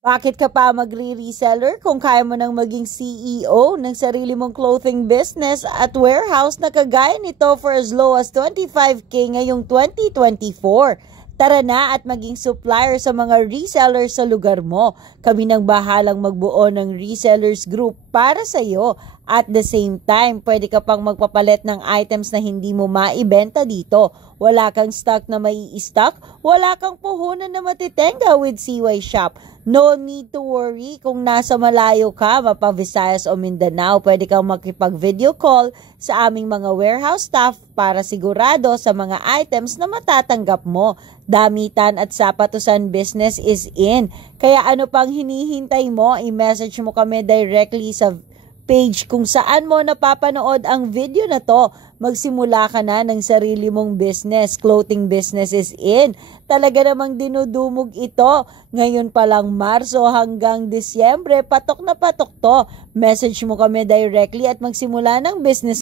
Bakit ka pa magre-reseller kung kaya mo nang maging CEO ng sarili mong clothing business at warehouse na kagaya nito for as low as 25K ngayong 2024? Tara na at maging supplier sa mga resellers sa lugar mo. Kami nang bahalang magbuo ng resellers group para sa iyo. At the same time, pwede ka pang magpapalit ng items na hindi mo maibenta dito. Wala kang stock na mai-stock, wala kang puhunan na matitenga with CY Shop. No need to worry kung nasa malayo ka, mapa Visayas o Mindanao. Pwede kang makipag-video call sa aming mga warehouse staff para sigurado sa mga items na matatanggap mo. Damitan at sapatusan business is in. Kaya ano pang hinihintay mo? I-message mo kami directly sa page kung saan mo napapanood ang video na to. Magsimula ka na ng sarili mong business. Clothing business is in. Talaga namang dinudumog ito. Ngayon pa lang Marso hanggang Disyembre, patok na patok to. Message mo kami directly at magsimula ng business.